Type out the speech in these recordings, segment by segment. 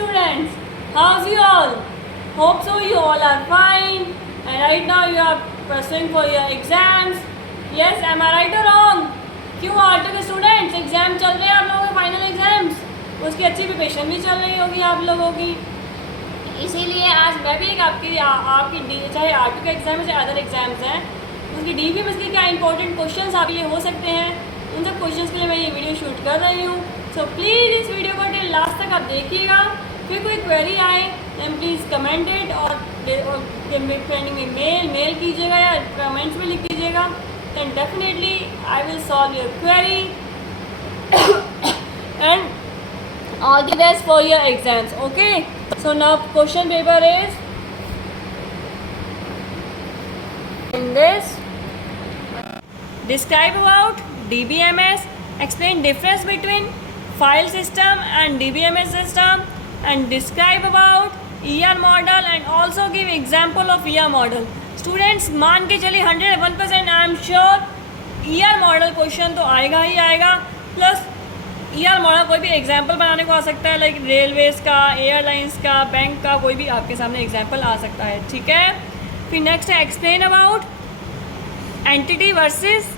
students, how's you all? Hope so you all are fine and right now you are pursuing for your exams. Yes, am I right or wrong? क्यों auto के students exam चल रहे हैं आप लोगों के final exams, उसकी अच्छी प्रिपरेशन भी चल रही होगी आप लोगों की। इसीलिए आज मैं भी एक आपकी चाहे आर्टो का एग्जाम है चाहे अदर एग्जाम्स हैं उसकी DBMS के क्या इंपॉर्टेंट क्वेश्चंस आपके लिए हो सकते हैं, उन सब क्वेश्चंस के लिए मैं ये वीडियो शूट कर रही हूँ। सो प्लीज़ इस वीडियो को टिल लास्ट तक आप देखिएगा। फिर कोई क्वेरी आए देन प्लीज़ कमेंट इट और मेल कीजिएगा या कमेंट्स में लिख दीजिएगा, then definitely I will solve your query and all the best for your exams. Okay, so now question paper is in this. Describe about DBMS, explain difference between file system and DBMS system and describe about ER model and also give example of ER model. Students मान के चलिए 101% I am sure ER model question तो आएगा ही आएगा, plus ER model कोई भी example बनाने को आ सकता है, लाइक रेलवेज़ का, एयरलाइंस का, बैंक का, कोई भी आपके सामने एग्जाम्पल आ सकता है। ठीक है, फिर नेक्स्ट है explain about entity versus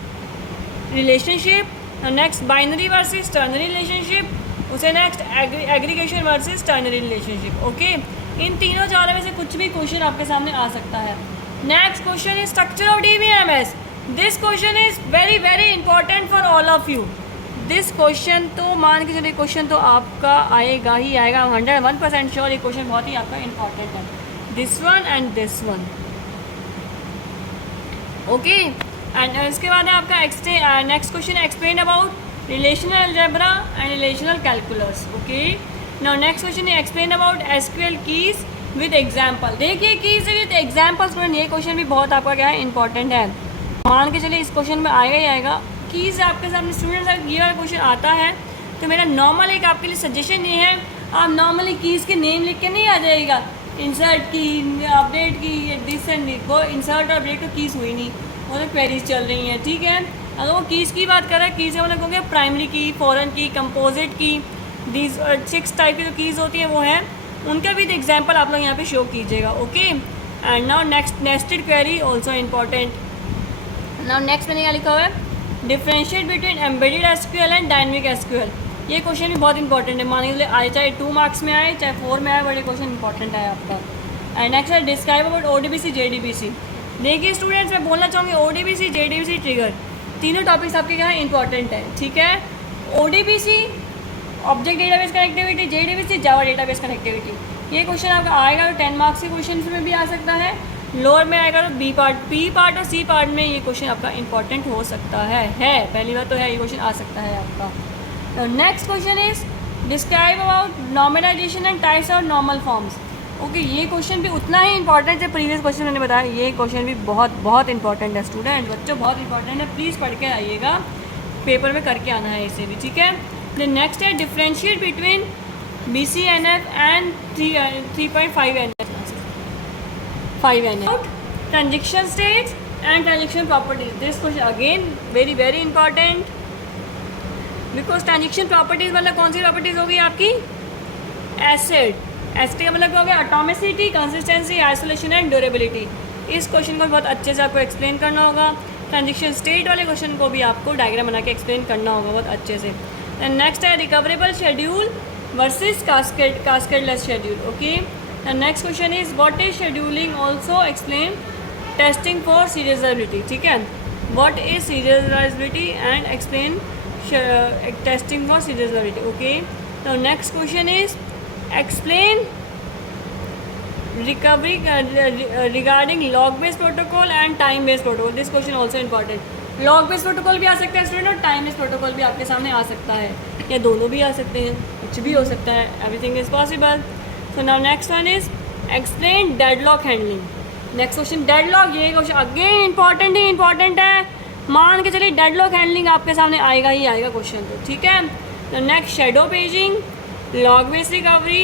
relationship, next binary versus ternary relationship, उसे next aggregation versus ternary relationship. Okay, इन तीनों चारों में से कुछ भी क्वेश्चन आपके सामने आ सकता है। Next question is structure of DBMS। This question is very very important for all of you. This question तो मान के चलिए क्वेश्चन तो आपका आएगा ही आएगा, 101% श्योर ये क्वेश्चन बहुत ही आपका इंपॉर्टेंट है, this one and this one. Okay, and इसके बाद है आपका next question explain about relational algebra and relational calculus. Okay, now next question है explain about SQL keys with example. देखिए कीज विद एग्जाम्पल स्टूडेंट ये question भी बहुत आपका क्या है इंपॉर्टेंट है, मान के चलिए इस क्वेश्चन में आएगा ही आएगा। कीज आपके सामने स्टूडेंट्स अगर ये वाला क्वेश्चन आता है तो मेरा नॉर्मल एक आपके लिए सजेशन ये है, आप नॉर्मली कीज़ के नेम लिख के नहीं आ जाएगा, इंसर्ट की, अपडेट की, दिस एंड वो इंसर्ट और अपडेट तो कीज़ हुई नहीं, वो तो क्वेरीज चल रही हैं। ठीक है, अगर वो कीज़ की बात कर रहा है, कीज़ का मतलब कहोगे प्राइमरी की, फॉरेन की, कंपोजिट की, दीज 6 टाइप की जो कीज़ होती हैं वो हैं, उनका भी एग्जाम्पल आप लोग यहाँ पे शो कीजिएगा। Okay, and now next nested query also important. Now next मैंने यहाँ लिखा हुआ है differentiate between embedded SQL and dynamic SQL। ये क्वेश्चन भी बहुत इंपॉर्टेंट है, मान लीजिए आए चाहे 2 मार्क्स में आए चाहे 4 में आए, बड़े क्वेश्चन इंपॉर्टेंट है आपका। एंड नेक्स्ट है डिस्क्राइब अबाउट ODBC JDBC। देखिए स्टूडेंट्स मैं बोलना चाहूँगी ODBC JDBC ट्रिगर तीनों टॉपिक्स आपके क्या इंपॉर्टेंट है। ठीक है, ODBC object database connectivity, JDBC जावा डेटाबेस कनेक्टिविटी। ये क्वेश्चन आपका आएगा तो 10 मार्क्स के क्वेश्चन में भी आ सकता है, लोअर में आएगा तो B पार्ट और C पार्ट में ये क्वेश्चन आपका इंपॉर्टेंट हो सकता है पहली बात तो है ये क्वेश्चन आ सकता है आपका। Next question is describe about normalization and types of normal forms. Okay, ये क्वेश्चन भी उतना ही इंपॉर्टेंट है, प्रीवियस क्वेश्चन मैंने बताया, ये क्वेश्चन भी बहुत बहुत इंपॉर्टेंट है स्टूडेंट, बच्चों बहुत इंपॉर्टेंट है, प्लीज़ पढ़ के आइएगा, पेपर में करके आना है इसे भी। ठीक है, द नेक्स्ट है differentiate between BCNF and 3.5NF transaction states and transaction properties. This question again very very important because transaction properties मतलब कौन सी प्रॉपर्टीज होगी आपकी, एसिड का मतलब क्या हो गया, atomicity, consistency, isolation and durability. इस क्वेश्चन को बहुत अच्छे से आपको एक्सप्लेन करना होगा। ट्रांजेक्शन स्टेट वाले क्वेश्चन को भी आपको डायग्राम बना के एक्सप्लेन करना होगा बहुत अच्छे से। एंड नेक्स्ट है recoverable schedule versus cascadeless schedule. Okay, the next question is what is scheduling, also explain testing for serializability. ठीक है, what is serializability and explain testing for serializability. Okay, the next question is explain recovery regarding log based protocol and time based protocol. This question also important. Log based protocol भी आ सकता है student और time based protocol भी आपके सामने आ सकता है, या दोनों भी आ सकते हैं, कुछ भी हो सकता है, everything is possible. So now next one is explain deadlock handling. Next question deadlock, ये क्वेश्चन अगेन इंपॉर्टेंट ही इंपॉर्टेंट है, मान के चलिए डेडलॉक हैंडलिंग आपके सामने आएगा ही आएगा क्वेश्चन तो। ठीक है, तो next shadow paging, log based recovery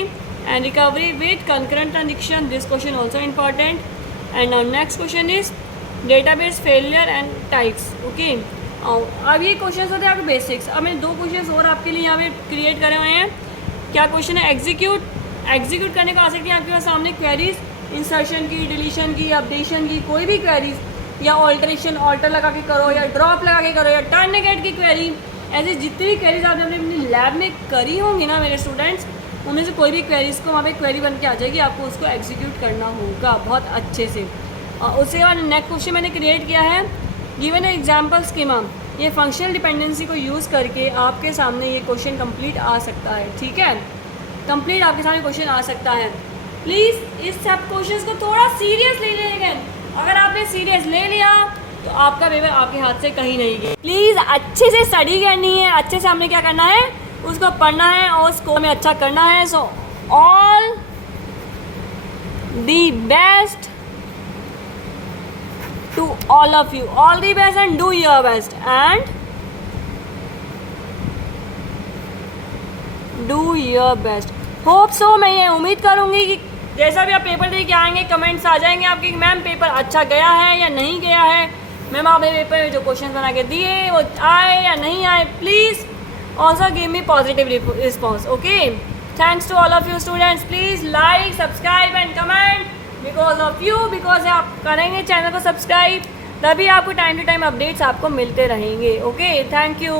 and recovery with concurrent transaction. This question also important. And now next question is database failure and types. Okay, अब ये क्वेश्चन होते हैं आपके बेसिक्स। अब मैंने 2 क्वेश्चन और आपके लिए यहाँ पे क्रिएट करे हुए हैं। क्या क्वेश्चन है, एग्जीक्यूट एग्जीक्यूट करने को आ सकती हैं आपके पास सामने क्वेरीज, इंसर्शन की, डिलीशन की, अपडेशन की, कोई भी क्वेरीज या ऑल्टरेशन, ऑल्टर लगा के करो या ड्रॉप लगा के करो या टर्न नेगेट की क्वेरी, ऐसी जितनी भी क्वेरीज आपने अपनी लैब में करी होंगी ना मेरे स्टूडेंट्स, उनमें से कोई भी क्वेरीज को वहाँ पे क्वेरी बन के आ जाएगी, आपको उसको एग्जीक्यूट करना होगा बहुत अच्छे से। और उसके बाद नेक्स्ट क्वेश्चन मैंने क्रिएट किया है, गिवन एग्जाम्पल स्कीमा। ये फंक्शनल डिपेंडेंसी को यूज़ करके आपके सामने ये क्वेश्चन कंप्लीट आ सकता है, ठीक है, कंप्लीट आपके सामने क्वेश्चन आ सकता है। प्लीज़ इस सब क्वेश्चन को थोड़ा सीरियस ले लीजिएगा, अगर आपने सीरियस ले लिया तो आपका पेपर आपके हाथ से कहीं नहीं गया। प्लीज़ अच्छे से स्टडी करनी है, अच्छे से हमने क्या करना है, उसको पढ़ना है और स्कोर में अच्छा करना है। So all the best to all of you, all the best and do your best and do your best. Hope so मैं ये उम्मीद करूँगी कि जैसा भी आप पेपर दे के आएंगे कमेंट्स आ जाएंगे आपके कि मैम पेपर अच्छा गया है या नहीं गया है, मैम आपने पेपर में जो क्वेश्चन बना के दिए वो आए या नहीं आए। Please also give me positive response. Okay, thanks to all of you students. Please like, subscribe and comment because of you, because आप करेंगे चैनल को सब्सक्राइब, तभी आपको टाइम टू टाइम अपडेट्स आपको मिलते रहेंगे। Okay, thank you.